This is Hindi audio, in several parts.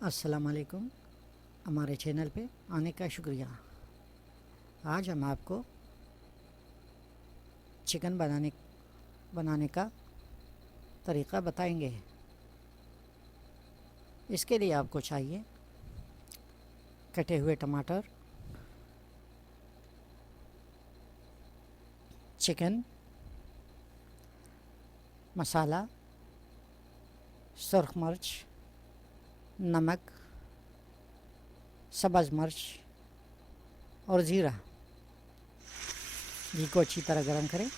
अस्सलाम वालेकुम। हमारे चैनल पे आने का शुक्रिया। आज हम आपको चिकन बनाने का तरीक़ा बताएंगे। इसके लिए आपको चाहिए कटे हुए टमाटर, चिकन मसाला, सुरख मिर्च, नमक, सब्ज़ मिर्च और ज़ीरा। घी को अच्छी तरह गर्म करें।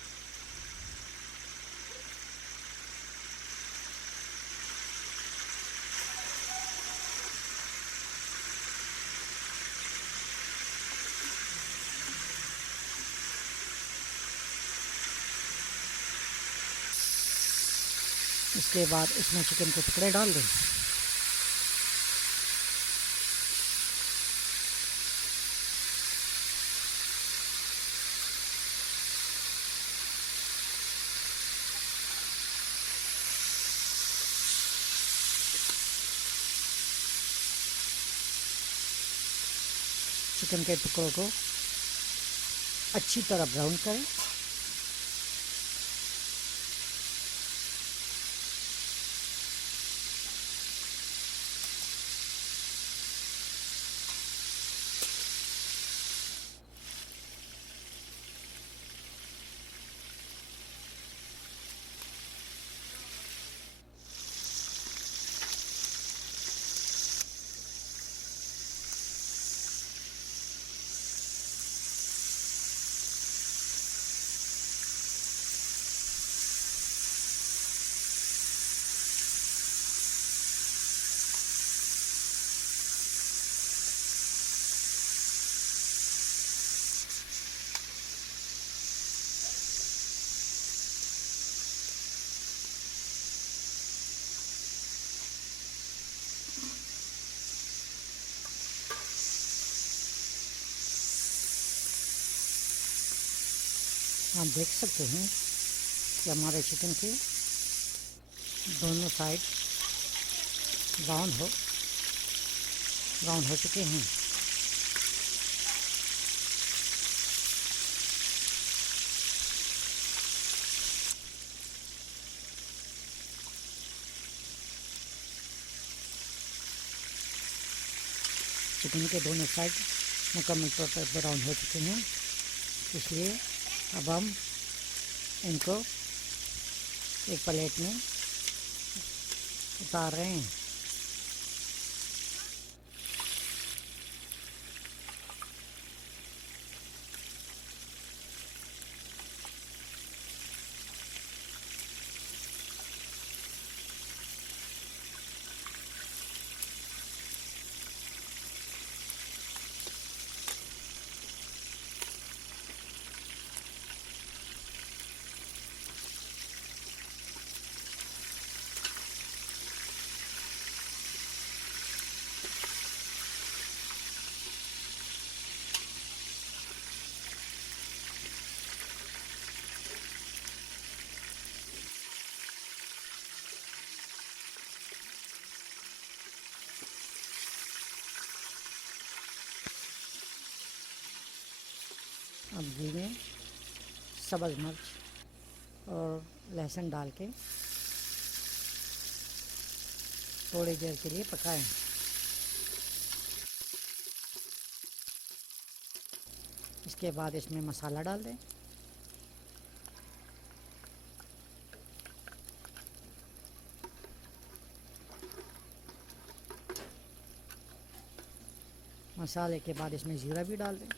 इसके बाद इसमें चिकन के टुकड़े डाल दें। चिकन के टुकड़ों को अच्छी तरह ब्राउन करें। आप देख सकते हैं कि हमारे चिकन के दोनों साइड ब्राउन हो चुके हैं। चिकन के दोनों साइड मुकम्मल तौर पर ब्राउन हो चुके हैं, इसलिए अब हम इनको एक प्लेट में उतार रहे हैं। अब घी में सब्ज़ मिर्च और लहसुन डाल के थोड़ी देर के लिए पकाएं। इसके बाद इसमें मसाला डाल दें। मसाले के बाद इसमें ज़ीरा भी डाल दें।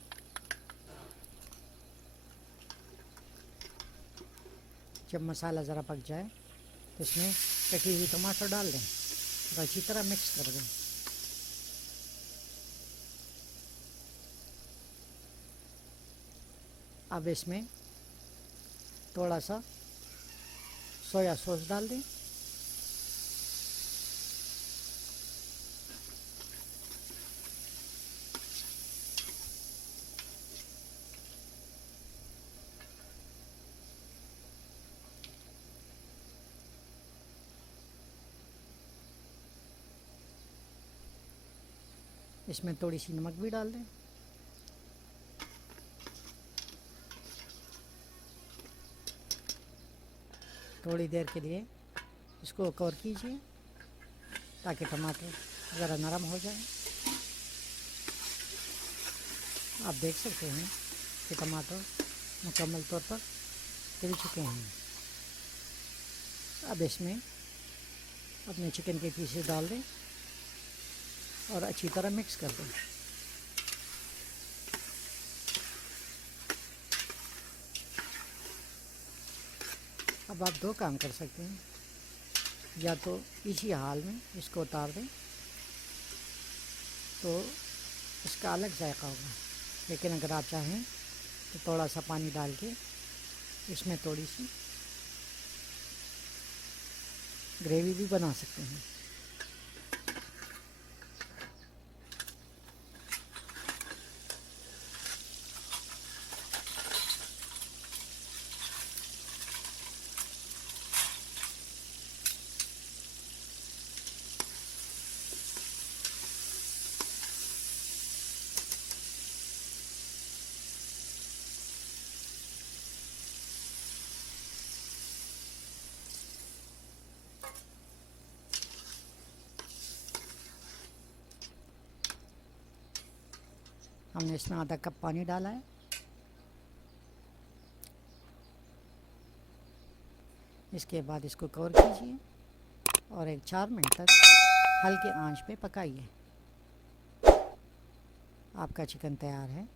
जब मसाला ज़रा पक जाए तो इसमें कटी हुई टमाटर डाल दें और अच्छी तरह मिक्स कर दें। अब इसमें थोड़ा सा सोया सॉस डाल दें। इसमें थोड़ी सी नमक भी डाल दें। थोड़ी देर के लिए इसको कवर कीजिए ताकि टमाटर ज़रा नरम हो जाए। आप देख सकते हैं कि टमाटर मुकम्मल तौर पर गल चुके हैं। अब इसमें अपने चिकन के पीसेस डाल दें और अच्छी तरह मिक्स कर दें। अब आप दो काम कर सकते हैं, या तो इसी हाल में इसको उतार दें तो इसका अलग जायका होगा, लेकिन अगर आप चाहें तो थोड़ा सा पानी डाल के इसमें थोड़ी सी ग्रेवी भी बना सकते हैं। हमने इसमें आधा कप पानी डाला है। इसके बाद इसको कवर कीजिए और एक 4 मिनट तक हल्के आंच पे पकाइए। आपका चिकन तैयार है।